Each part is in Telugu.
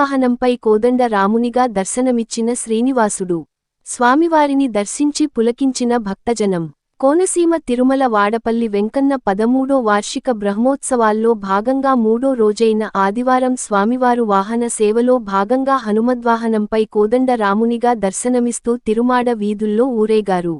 హనుమద్వాహనంపై కోదండ రామునిగా దర్శనమిచ్చిన శ్రీనివాసుడు. స్వామివారిని దర్శించి పులకించిన భక్తజనం. కోనసీమ తిరుమల వాడపల్లి వెంకన్న పదమూడో వార్షిక బ్రహ్మోత్సవాల్లో భాగంగా మూడో రోజైన ఆదివారం స్వామివారు వాహన సేవలో భాగంగా హనుమద్వాహనంపై కోదండ రామునిగా దర్శనమిస్తూ తిరుమాడ వీధుల్లో ఊరేగారు.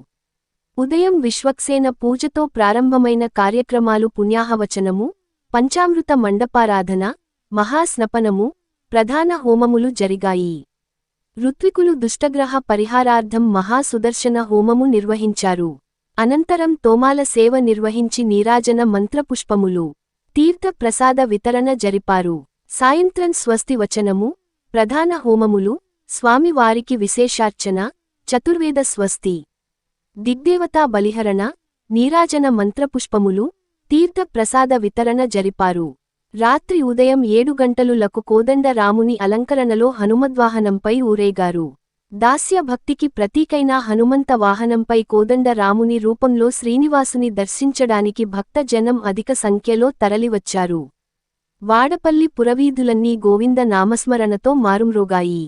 ఉదయం విశ్వక్సేన పూజతో ప్రారంభమైన కార్యక్రమాలు పుణ్యాహవచనము పంచామృత మండపారాధన మహాస్నపనము ప్రధాన హోమములు జరిగాయి. ఋత్వికులు దుష్టగ్రహ పరిహారార్థం మహాసుదర్శన హోమము నిర్వహించారు. అనంతరం తోమాల సేవ నిర్వహించి నీరాజన మంత్రపుష్పములు తీర్థ ప్రసాద వితరణ జరిపారు. సాయంత్రం స్వస్తి వచనము ప్రధాన హోమములు స్వామివారికి విశేషార్చన చతుర్వేద స్వస్తి దిగ్దేవతా బలిహరణ నీరాజన మంత్రపుష్పములు తీర్థ ప్రసాద వితరణ జరిపారు. రాత్రి ఉదయం ఏడు గంటలులకు కోదండ రాముని అలంకరణలో హనుమద్వాహనంపై ఊరేగారు. దాస్య భక్తికి ప్రతీకైన హనుమంత వాహనంపై కోదండ రాముని రూపంలో శ్రీనివాసుని దర్శించడానికి భక్త జనం అధిక సంఖ్యలో తరలివచ్చారు. వాడపల్లి పురవీధులన్నీ గోవింద నామస్మరణతో మారుమ్రోగాయి.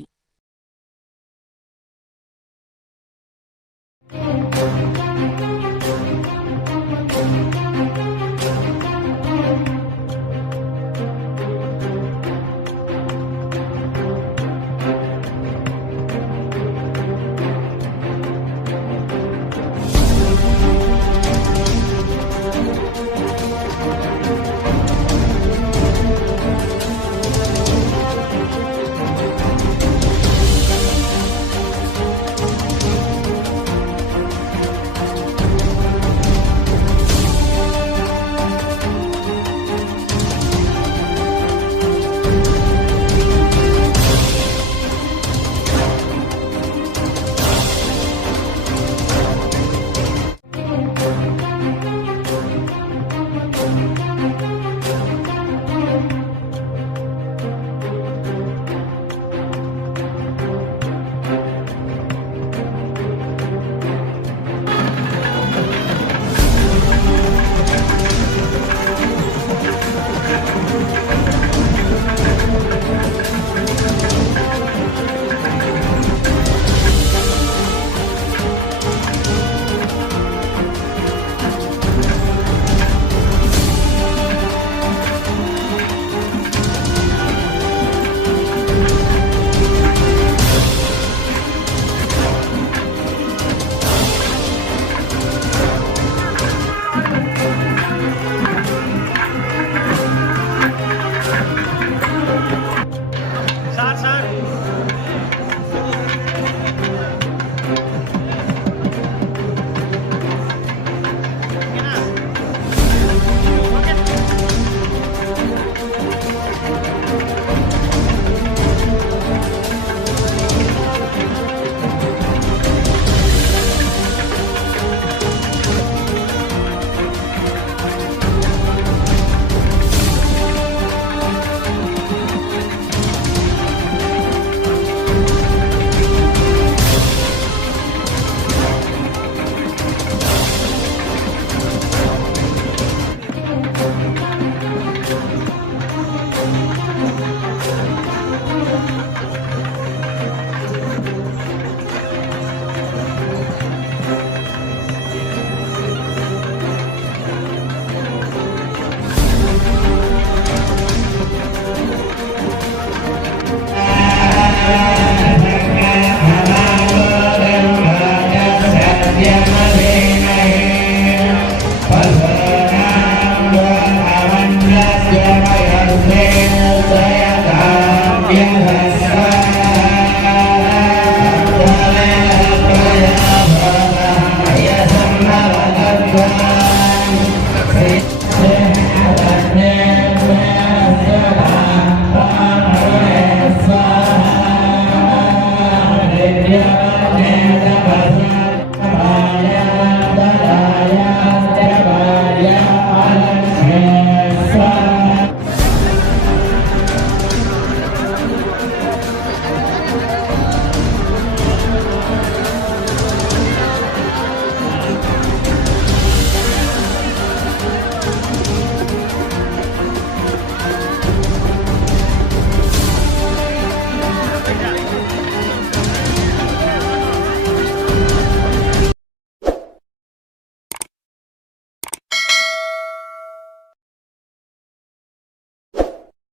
Yeah.